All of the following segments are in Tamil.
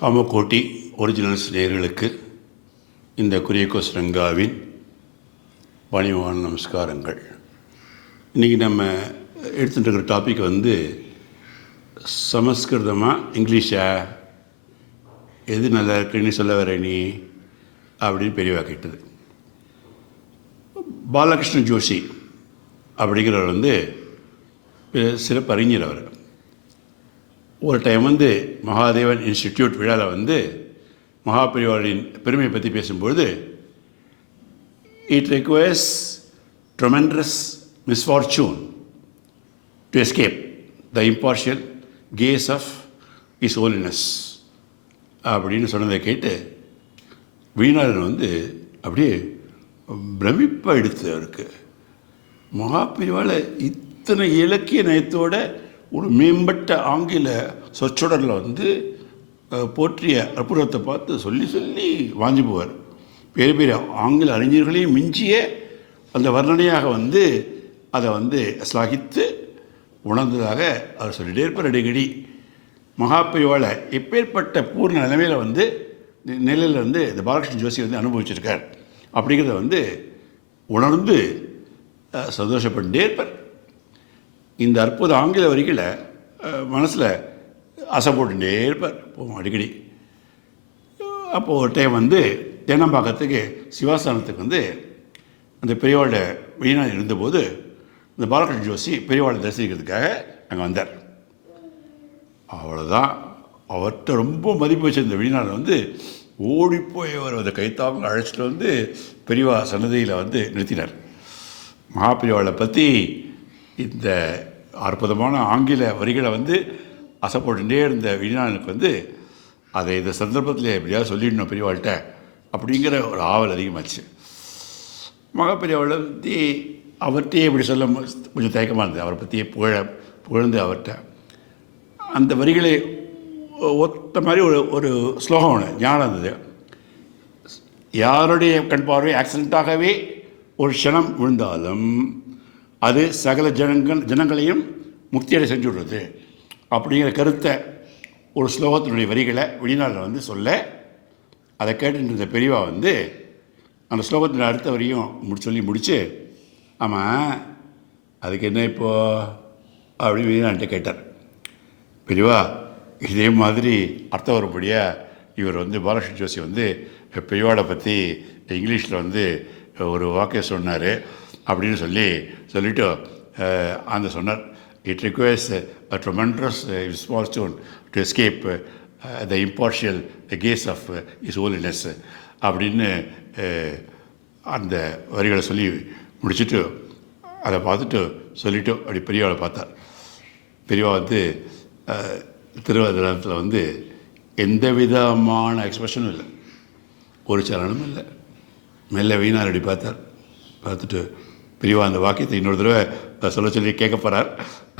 காமகோட்டி ஒரிஜினல்ஸ் நேயர்களுக்கு இந்த குரியகோஸ் ரங்காவின் பணிவான நமஸ்காரங்கள். இன்றைக்கி நம்ம எடுத்துகிட்டு இருக்கிற டாபிக் வந்து சமஸ்கிருதமா இங்கிலீஷா, எது நல்லா இருக்குன்னு சொல்ல வர நீ அப்படின்னு பெரியவா கேட்டது. பாலகிருஷ்ண ஜோஷி அப்படிங்கிறவர் வந்து சிறப்பு அறிஞர். அவர் ஒரு டைம் வந்து மகாதேவன் இன்ஸ்டிடியூட் விழாவில் வந்து மகாபெரிவாரின் பெருமையை பற்றி பேசும்பொழுது, it requires tremendous misfortune to escape the impartial gaze of His Holiness அப்படின்னு சொன்னதை கேட்டு வீணாளன் வந்து அப்படியே பிரமிப்பாக எடுத்து அவருக்கு மகாபெரிவால இத்தனை இலக்கிய நயத்தோட ஒரு மேம்பட்ட ஆங்கில சொற்றொடரில் வந்து போற்றிய அற்புதத்தை பார்த்து சொல்லி சொல்லி வாங்கி போவார். பெரிய பெரிய ஆங்கில அறிஞர்களையும் மிஞ்சிய அந்த வர்ணனையாக வந்து அதை வந்து ஸ்லாகித்து உணர்ந்ததாக அவர் சொல்லிகிட்டே இருப்பார். அடிக்கடி மகாபெரிவாளை எப்பேற்பட்ட பூர்ண நிலைமையில் வந்து நிலையில் வந்து இந்த பாலகிருஷ்ண ஜோஷி வந்து அனுபவிச்சிருக்கார் அப்படிங்கிறத வந்து உணர்ந்து சந்தோஷப்பட்டுட்டே இருப்பார். இந்த அற்புத ஆங்கில வரிகளை மனசில் ஆசை போட்டுட்டே இருப்பார் போவோம் அடிக்கடி. அப்போது ஒரு டைம் வந்து தேனம்பாக்கத்துக்கு சிவாஸ்தானத்துக்கு வந்து அந்த பெரியவாளோட வெளிநாடு இருந்தபோது இந்த பாலகிருஷ்ண ஜோஷி பெரியவாளை தரிசிக்கிறதுக்காக அங்கே வந்தார். அவ்வளோதான், அவர்கிட்ட ரொம்ப மதிப்பு வச்சிருந்த வெளிநாடு வந்து ஓடிப்போய் அவர் அந்த கைத்தாங்க அழைச்சிட்டு வந்து பெரியவா சன்னதியில் வந்து நிறுத்தினார். மகாபெரிவாளை பற்றி இந்த அற்புதமான ஆங்கில வரிகளை வந்து அசைப்பட்டுட்டே இருந்த வெளிநாடுக்கு வந்து அதை இந்த சந்தர்ப்பத்தில் எப்படியாவது சொல்லிடணும் பெரியவாள்கிட்ட அப்படிங்கிற ஒரு ஆவல் அதிகமாச்சு. மகாபெரிவாளை பற்றி அவர்கிட்டயே இப்படி சொல்ல கொஞ்சம் தயக்கமாக இருந்தது. அவரை பற்றியே புகழ்ந்து அவர்கிட்ட அந்த வரிகளை ஒத்த மாதிரி ஒரு ஸ்லோகம் ஒன்று ஞானம் இருந்தது. யாருடைய கண் பார்வை ஆக்சிடெண்ட்டாகவே ஒரு க்ஷணம் விழுந்தாலும் அது சகல ஜனங்களையும் முக்தியடை செஞ்சு விடுறது அப்படிங்கிற கருத்தை ஒரு ஸ்லோகத்தினுடைய வரிகளை வெளிநாட்டில் வந்து சொல்ல, அதை கேட்டுருந்த பெரியவா வந்து அந்த ஸ்லோகத்தின் அடுத்த வரையும் சொல்லி முடித்து, ஆமாம் அதுக்கு என்ன இப்போது அப்படின்னு வெளிநாட்டை கேட்டார். பெரியவா இதே மாதிரி அர்த்தம் வரும்படியாக இவர் வந்து பாலகிருஷ்ண ஜோஷி வந்து பெரியவாளை பற்றி இங்கிலீஷில் வந்து ஒரு வாக்கியம் சொன்னார் அப்படின்னு சொல்லிவிட்டு அந்த சொன்னார், it requires a tremendous misfortune to escape the impartial gaze of His Holiness அப்படின்னு அந்த வரிகளை சொல்லி முடிச்சுட்டு அதை பார்த்துட்டு சொல்லிவிட்டு அப்படி பெரியவாளை பார்த்தார். பெரியவா வந்து திருவாதிரத்தில் வந்து எந்த விதமான எக்ஸ்பிரஷனும் இல்லை, ஒரு சலனமும் இல்லை. மெல்ல வீணார் அப்படி பார்த்துட்டு பெரியவா அந்த வாக்கியத்தை இன்னொரு தடவை சொல்ல சொல்லி கேட்க போகிறார்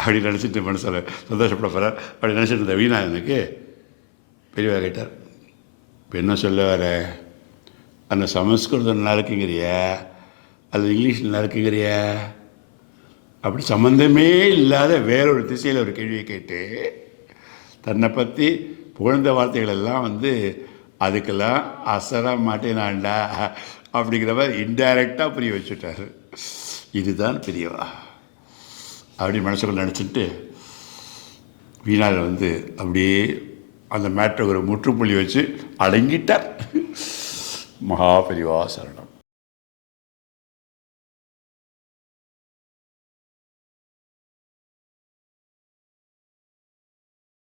அப்படின்னு நினச்சிட்டு மனசில் சந்தோஷப்பட போகிறார். அப்படி நினச்சிட்டு இருந்த வீணா எனக்கு பெரியவா கேட்டார், இப்போ என்ன சொல்ல வர, அந்த சமஸ்கிருதம் நல்லா இருக்குங்கிறியா அது இங்கிலீஷ் நல்லா இருக்குங்கிறியா அப்படி சம்மந்தமே இல்லாத வேறொரு திசையில் ஒரு கேள்வியை கேட்டு தன்னை பற்றி புகழ்ந்த வார்த்தைகள் எல்லாம் வந்து அதுக்கெல்லாம் அசர மாட்டேனாண்டா அப்படிங்கிற மாதிரி இன்டைரக்டாக புரிய வச்சுட்டார். இதுதான் பெரியவா அப்படி மனசுக்குள்ள நினச்சிட்டு வீணால் வந்து அப்படியே அந்த மேட்டை ஒரு முற்றுப்புள்ளி வச்சு அடங்கிட்டார். மகா பெரியவா சரணம்.